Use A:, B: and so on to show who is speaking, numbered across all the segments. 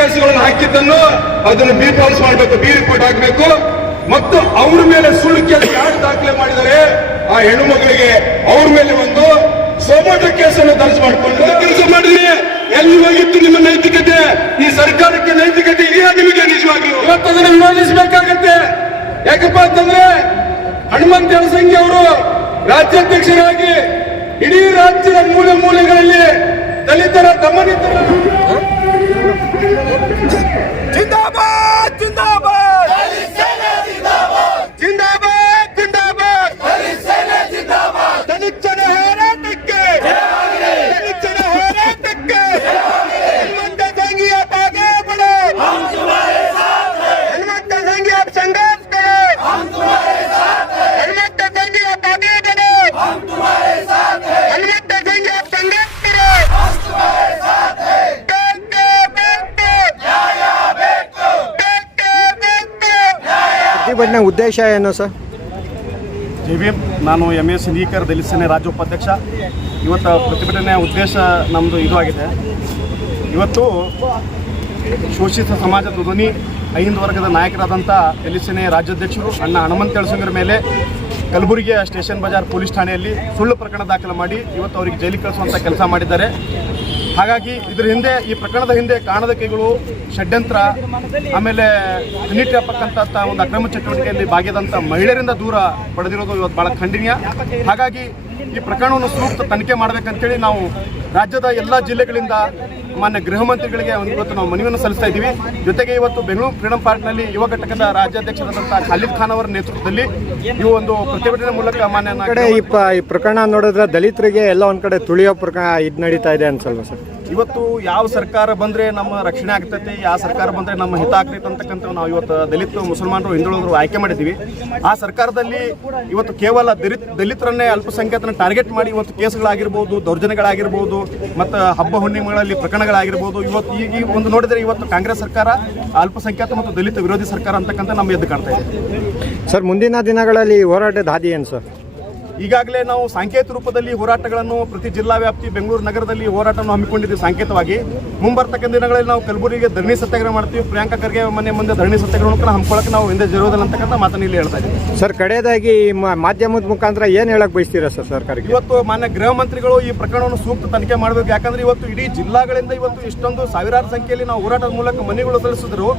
A: ಕೇಸುಗಳನ್ನು ಹಾಕಿದ್ದನ್ನು ಅದನ್ನು B pass ಮಾಡಬೇಕು ಬಿ ರಿಪೋರ್ಟ್ ಹಾಕಬೇಕು. ಮತ್ತು ಅವ್ರ ಮೇಲೆ ಸುಳ್ಳು ಕೇಸ್ ಯಾರು ದಾಖಲೆ ಮಾಡಿದರೆ ಆ ಹೆಣ್ಣು ಮಗಳಿಗೆ ಅವ್ರ ಮೇಲೆ ಒಂದು ಸೋಮೋಟ ಕೇಸನ್ನು ದರ್ಜ್ ಮಾಡಿಕೊಂಡು ಕೆಲಸ ಮಾಡಿದ್ರಿ ಎಲ್ಲಿ ಹೋಗಿತ್ತು ನಿಮ್ಮ ನೈತಿಕತೆ? ಈ ಸರ್ಕಾರಕ್ಕೆ ನೈತಿಕತೆ ಇದೆಯಾ ನಿಮಗೆ ನಿಜವಾಗ್ಲೂ? ಇವತ್ತು ಅದನ್ನು ವಿರೋಧಿಸಬೇಕಾಗತ್ತೆ. ಯಾಕಪ್ಪ ಅಂತಂದ್ರೆ ಹನುಮಂತ ಯಲಸಂಗಿ ಅವರು ರಾಜ್ಯಾಧ್ಯಕ್ಷರಾಗಿ ಇಡೀ ರಾಜ್ಯದ ಮೂಲೆ ಮೂಲೆಗಳಲ್ಲಿ ದಲಿತರ ದಮನಿತರ ਜਿੰਦਾਬਾਦ! ಬೇಕು
B: ಉದ್ದೇಶ ಏನು ಸರ್?
C: ಜೆ ಬಿ ನಾನು ಎಂ ಎಸ್ ಸಿಂಧೀಕರ್ ದಲಿತ ಸೇನೆ ರಾಜ್ಯ ಉಪಾಧ್ಯಕ್ಷ ಇವತ್ತು ಪ್ರತಿಭಟನೆಯ ಉದ್ದೇಶ ನಮ್ಮದು ಇದು ಆಗಿದೆ. ಇವತ್ತು ಶೋಷಿತ ಸಮಾಜದ ಧ್ವನಿ ಐದು ವರ್ಗದ ನಾಯಕರಾದಂಥ ದಲಿತ ಸೇನೆಯ ರಾಜ್ಯಾಧ್ಯಕ್ಷರು ಅಣ್ಣ ಹನುಮಂತ ಎಳಸಂಗರ ಮೇಲೆ ಕಲಬುರಗಿಯ ಸ್ಟೇಷನ್ ಬಜಾರ್ ಪೊಲೀಸ್ ಠಾಣೆಯಲ್ಲಿ ಸುಳ್ಳು ಪ್ರಕರಣ ದಾಖಲು ಮಾಡಿ ಇವತ್ತು ಅವರಿಗೆ ಜೈಲಿಗೆ ಕಳಿಸುವಂಥ ಕೆಲಸ ಮಾಡಿದ್ದಾರೆ. ಹಾಗಾಗಿ ಇದರ ಹಿಂದೆ, ಈ ಪ್ರಕರಣದ ಹಿಂದೆ ಕಾಣದ ಕೈಗಳು ಷಡ್ಯಂತ್ರ, ಆಮೇಲೆ ಹಾಪಕ್ಕಂಥ ಒಂದು ಅಕ್ರಮ ಚಟುವಟಿಕೆಯಲ್ಲಿ ಭಾಗಿಯಾದಂಥ ಮಹಿಳೆಯರಿಂದ ದೂರ ಪಡೆದಿರೋದು ಇವತ್ತು ಭಾಳ ಖಂಡನೀಯ. ಹಾಗಾಗಿ ಈ ಪ್ರಕರಣವನ್ನು ಸೂಕ್ತ ತನಿಖೆ ಮಾಡಬೇಕಂತೇಳಿ ನಾವು ರಾಜ್ಯದ ಎಲ್ಲ ಜಿಲ್ಲೆಗಳಿಂದ ಮಾನ್ಯ ಗೃಹ ಮಂತ್ರಿಗಳಿಗೆ ಇವತ್ತು ನಾವು ಮನವಿಯನ್ನು ಸಲ್ಲಿಸ್ತಾ ಇದ್ದೀವಿ. ಜೊತೆಗೆ ಇವತ್ತು ಬೆಂಗಳೂರು ಫ್ರೀಡಂ ಪಾರ್ಕ್ನಲ್ಲಿ ಯುವ ಘಟಕದ ರಾಜ್ಯಾಧ್ಯಕ್ಷರಾದಂಥ ಖಾಲಿದ್ ಖಾನ್ ಅವರ ನೇತೃತ್ವದಲ್ಲಿ ಈ ಒಂದು ಪ್ರತಿಭಟನೆ ಮೂಲಕ ಮಾನ್ಯ
B: ಈ ಪ್ರಕರಣ ನೋಡಿದ್ರೆ ದಲಿತರಿಗೆ ಎಲ್ಲ ಒಂದ್ ಕಡೆ ತುಳಿಯೋ ಪ್ರಕರಣ ಇದು ನಡೀತಾ ಇದೆ ಅನ್ಸಲ್ವಾ ಸರ್?
C: ಇವತ್ತು ಯಾವ ಸರ್ಕಾರ ಬಂದ್ರೆ ನಮ್ಮ ರಕ್ಷಣೆ ಆಗ್ತೈತಿ, ಯಾವ ಸರ್ಕಾರ ಬಂದ್ರೆ ನಮ್ಮ ಹಿತ ಆಗ್ತೈತೆ ಅಂತಕ್ಕಂಥ ನಾವು ಇವತ್ತು ದಲಿತ ಮುಸಲ್ಮಾನರು ಹಿಂದುಳಿದ್ರು ಆಯ್ಕೆ ಮಾಡಿದ್ದೀವಿ. ಆ ಸರ್ಕಾರದಲ್ಲಿ ಇವತ್ತು ಕೇವಲ ದಲಿತ್, ದಲಿತರನ್ನೇ ಅಲ್ಪಸಂಖ್ಯಾತನ ಟಾರ್ಗೆಟ್ ಮಾಡಿ ಇವತ್ತು ಕೇಸ್ಗಳಾಗಿರ್ಬೋದು, ದೌರ್ಜನ್ಯಗಳಾಗಿರ್ಬೋದು, ಮತ್ತು ಹಬ್ಬ ಹುಣ್ಣಿಮೆಗಳಲ್ಲಿ ಪ್ರಕರಣಗಳಾಗಿರ್ಬೋದು, ಇವತ್ತು ಈಗ ಒಂದು ನೋಡಿದರೆ ಇವತ್ತು ಕಾಂಗ್ರೆಸ್ ಸರ್ಕಾರ, ಅಲ್ಪಸಂಖ್ಯಾತ ಮತ್ತು ದಲಿತ ವಿರೋಧಿ ಸರ್ಕಾರ ಅಂತಕ್ಕಂಥ ನಮ್ಮ ಎದ್ದು ಕಾಣ್ತಾ ಇದೆ.
B: ಸರ್, ಮುಂದಿನ ದಿನಗಳಲ್ಲಿ ಹೋರಾಟದ ಹಾದಿ ಏನು ಸರ್?
C: ಈಗಾಗಲೇ ನಾವು ಸಾಂಕೇತ ರೂಪದಲ್ಲಿ ಹೋರಾಟಗಳನ್ನು ಪ್ರತಿ ಜಿಲ್ಲಾ ವ್ಯಾಪ್ತಿ ಬೆಂಗಳೂರು ನಗರದಲ್ಲಿ ಹೋರಾಟವನ್ನು ಹಮ್ಮಿಕೊಂಡಿದ್ದೀವಿ ಸಾಂಕೇತವಾಗಿ. ಮುಂಬರ್ತಕ್ಕಂಥ ದಿನಗಳಲ್ಲಿ ನಾವು ಕಲಬುರಗಿಗೆ ಧರಣಿ ಸತ್ಯಾಗ್ರಹ ಮಾಡ್ತೀವಿ. ಪ್ರಿಯಾಂಕಾ ಖರ್ಗೆ ಮನೆ ಮುಂದೆ ಧರಣಿ ಸತ್ಯಾಗ್ರಹವನ್ನು ಕೂಡ ಹಮ್ಮಿಕೊಳ್ಳಕ್ಕೆ ನಾವು ಹಿಂದೆ ಜರುವುದಿಲ್ಲ ಅಂತಕ್ಕಂಥ ಮಾತನ್ನು ಇಲ್ಲಿ ಹೇಳ್ತಾ ಇದ್ದೀವಿ.
B: ಸರ್ ಕಡೆಯದಾಗಿ ಮಾಧ್ಯಮದ ಮುಖಾಂತರ ಏನು ಹೇಳಕ್ ಬಯಸ್ತೀರಾ ಸರ್ ಸರ್ಕಾರಕ್ಕೆ?
C: ಇವತ್ತು ಮಾನ್ಯ ಗೃಹ ಮಂತ್ರಿಗಳು ಈ ಪ್ರಕರಣವನ್ನು ಸೂಕ್ತ ತನಿಖೆ ಮಾಡಬೇಕು. ಯಾಕಂದ್ರೆ ಇವತ್ತು ಇಡೀ ಜಿಲ್ಲಾಗಳಿಂದ ಇವತ್ತು ಇಷ್ಟೊಂದು ಸಾವಿರಾರು ಸಂಖ್ಯೆಯಲ್ಲಿ ನಾವು ಹೋರಾಟದ ಮೂಲಕ ಮನೆಗಳು ಸಲ್ಲಿಸಿದ್ರು.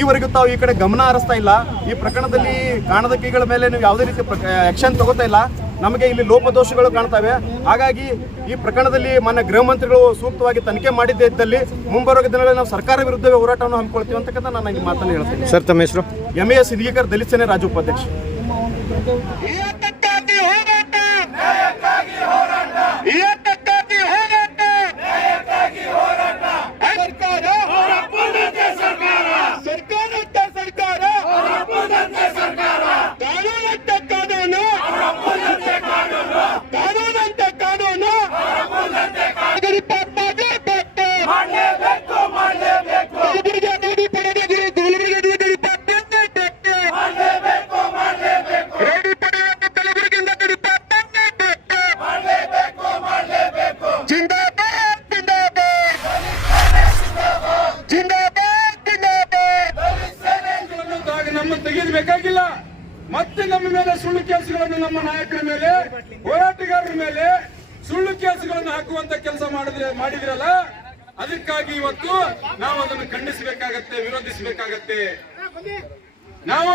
C: ಈವರೆಗೂ ತಾವು ಈ ಕಡೆ ಗಮನ ಹರಿಸ್ತಾ ಇಲ್ಲ. ಈ ಪ್ರಕರಣದಲ್ಲಿ ಕಾಣದ ಕೈಗಳ ಮೇಲೆ ನೀವು ಯಾವುದೇ ರೀತಿ ಆಕ್ಷನ್ ತಗೋತಾ ಇಲ್ಲ. ನಮಗೆ ಇಲ್ಲಿ ಲೋಪದೋಷಗಳು ಕಾಣ್ತವೆ. ಹಾಗಾಗಿ ಈ ಪ್ರಕರಣದಲ್ಲಿ ಮಾನ್ಯ ಗೃಹ ಮಂತ್ರಿಗಳು ಸೂಕ್ತವಾಗಿ ತನಿಖೆ ಮಾಡಿದ್ದೇ ಇದ್ದಲ್ಲಿ ಮುಂಬರುವ ದಿನಗಳಲ್ಲಿ ನಾವು ಸರ್ಕಾರ ವಿರುದ್ಧವೇ ಹೋರಾಟವನ್ನು ಹಮ್ಮಿಕೊಳ್ತೀವಿ ಅಂತಕ್ಕಂಥ ನಾನು ಈ ಮಾತನ್ನು ಹೇಳ್ತೀನಿ.
B: ಸರ್ ತಮ್ಮ ಹೆಸರು?
C: ಎಂ ಎಸ್ ದಲಿತ ಸೇನೆ ರಾಜ್ಯ ಉಪಾಧ್ಯಕ್ಷ.
A: ಮತ್ತೆ ನಮ್ಮ ಮೇಲೆ ಸುಳ್ಳು ಕೇಸುಗಳನ್ನು ನಮ್ಮ ನಾಯಕರ ಮೇಲೆ, ಹೋರಾಟಗಾರರ ಮೇಲೆ ಸುಳ್ಳು ಕೇಸುಗಳನ್ನು ಹಾಕುವಂತ ಕೆಲಸ ಮಾಡಿದ್ರೆ ಮಾಡಿದ್ರಲ್ಲ? ಅದಕ್ಕಾಗಿ ಇವತ್ತು ನಾವು ಅದನ್ನು ಖಂಡಿಸಬೇಕಾಗತ್ತೆ, ವಿರೋಧಿಸಬೇಕಾಗತ್ತೆ. ನಾವು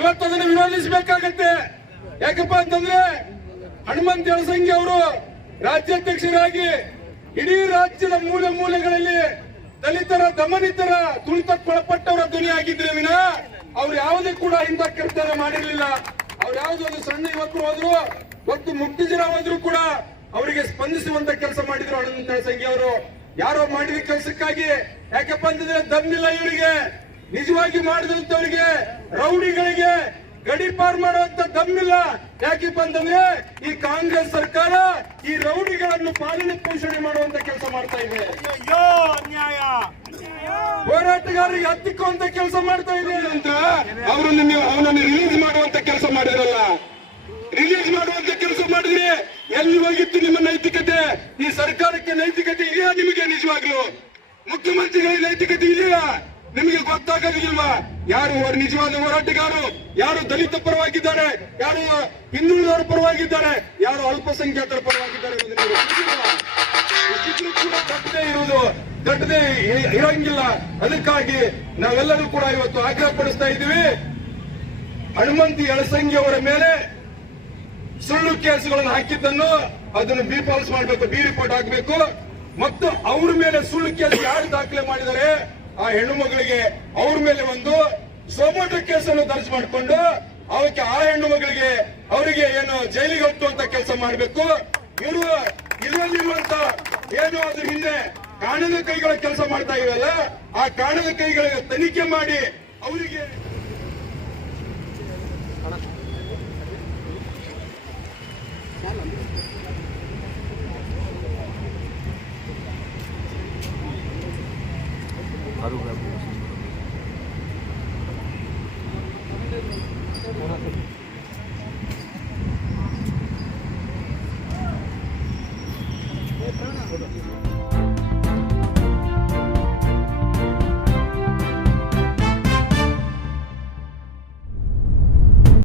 A: ಇವತ್ತು ಅದನ್ನು ವಿರೋಧಿಸಬೇಕಾಗತ್ತೆ. ಯಾಕಪ್ಪ ಅಂತಂದ್ರೆ ಹನುಮಂತ ಯಳಸಂಗಿ ಅವರು ರಾಜ್ಯಾಧ್ಯಕ್ಷರಾಗಿ ಇಡೀ ರಾಜ್ಯದ ಮೂಲೆ ಮೂಲೆಗಳಲ್ಲಿ ದಲಿತರ ದಮನಿತರ ತುಳಿತಕ್ಕೊಳಪಟ್ಟವರ ಧ್ವನಿ ಆಗಿದ್ರೆ ವಿನ ಅವ್ರು ಯಾವುದೇ ಕೂಡ ಹಿಂದ ಕರ್ತವ್ಯ ಮಾಡಿರ್ಲಿಲ್ಲ. ಅವ್ರು ಯಾವ್ದು ಒಂದು ಸಣ್ಣ ಯುವಕರು ಹೋದ್ರು ಮತ್ತು ಮುಕ್ತಿ ಜನ ಹೋದ್ರು ಕೂಡ ಅವರಿಗೆ ಸ್ಪಂದಿಸುವಂತ ಕೆಲಸ ಮಾಡಿದ್ರು ಅನಂತ ಸಂಗಿ ಅವರು. ಯಾರೋ ಮಾಡಿದ ಕೆಲಸಕ್ಕಾಗಿ ಯಾಕಪ್ಪ ಅಂತಂದ್ರೆ ದಮ್ಮಿಲ್ಲ ಇವರಿಗೆ. ನಿಜವಾಗಿ ಮಾಡಿದಂತವರಿಗೆ ರೌಡಿಗಳಿಗೆ ಗಡಿಪಾರ್ ಮಾಡುವಂತ ದಮ್ಮಿಲ್ಲ. ಯಾಕಪ್ಪ ಅಂತಂದ್ರೆ ಈ ಕಾಂಗ್ರೆಸ್ ಸರ್ಕಾರ ಈ ರೌಡಿಗಳನ್ನು ಪಾಲನೆ ಪೋಷಣೆ ಮಾಡುವಂತ ಕೆಲಸ ಮಾಡ್ತಾ ಇದೆ. ಹೋರಾಟಗಾರರಿಗೆ ಹತ್ತಿಕ್ಕುವಂತ ಕೆಲಸ ಮಾಡ್ತಾ ಇದ್ದೀರಿ ಅಂತ ಅವರನ್ನು ನೀವು ಅವನನ್ನು ರಿಲೀಸ್ ಮಾಡುವಂತ ಕೆಲಸ ಮಾಡಿದ್ರಲ್ಲ? ರಿಲೀಸ್ ಮಾಡುವಂತ ಕೆಲಸ ಮಾಡಿದ್ರೆ ಎಲ್ಲಿ ಹೋಗಿತ್ತು ನಿಮ್ಮ ನೈತಿಕತೆ? ಈ ಸರ್ಕಾರಕ್ಕೆ ನೈತಿಕತೆ ಇದೆಯಾ ನಿಮಗೆ ನಿಜವಾಗ್ಲು? ಮುಖ್ಯಮಂತ್ರಿಗಳಿಗೆ ನೈತಿಕತೆ ಇದೆಯಾ? ನಿಮಗೆ ಗೊತ್ತಾಗೋದಿಲ್ವಾ? ಯಾರು ನಿಜವಾದ ಹೋರಾಟಗಾರರು? ಯಾರು ದಲಿತ ಪರವಾಗಿದ್ದಾರೆ? ಯಾರು ಹಿಂದುಳಿದವರ ಪರವಾಗಿದ್ದಾರೆ? ಯಾರು ಅಲ್ಪಸಂಖ್ಯಾತರ ಪರವಾಗಿದ್ದಾರೆ? ಕೂಡ ಇರುವುದು ದೊಡ್ಡದೇ ಇರಂಗಿಲ್ಲ. ಅದಕ್ಕಾಗಿ ನಾವೆಲ್ಲರೂ ಕೂಡ ಇವತ್ತು ಆಗ್ರಹ ಪಡಿಸ್ತಾ ಇದ್ದೀವಿ. ಹನುಮಂತಿ ಯಳಸಂಗಿ ಅವರ ಮೇಲೆ ಸುಳ್ಳು ಕೇಸುಗಳನ್ನು ಹಾಕಿದ್ದನ್ನು ಅದನ್ನು ಬಿ ಪಾಲ್ಸ್ ಮಾಡಬೇಕು, ಬಿ ರಿಪೋರ್ಟ್ ಹಾಕಬೇಕು. ಮತ್ತು ಅವ್ರ ಮೇಲೆ ಸುಳ್ಳು ಕೇಸ್ ಯಾರು ದಾಖಲೆ ಮಾಡಿದರೆ ಆ ಹೆಣ್ಣು ಮಗಳಿಗೆ ಅವ್ರ ಮೇಲೆ ಒಂದು ಸೋಮೋಟ ಕೇಸನ್ನು ದರ್ಜ್ ಮಾಡಿಕೊಂಡು ಅವಕ್ಕೆ ಆ ಹೆಣ್ಣು ಮಗಳಿಗೆ ಅವರಿಗೆ ಏನು ಜೈಲಿಗೆ ಹೋಗ್ತುವಂತ ಕೆಲಸ ಮಾಡಬೇಕು. ಇವರು ಇದರಲ್ಲಿರುವಂತ ಏನು ಅದ್ರ ಹಿಂದೆ ಕಾಣದ ಕೈಗಳ ಕೆಲಸ ಮಾಡ್ತಾ ಇರಲ್ಲ ಆ ಕಾಣದ ಕೈಗಳ ತನಿಖೆ ಮಾಡಿ ಅವರಿಗೆ 바로 Спасибо.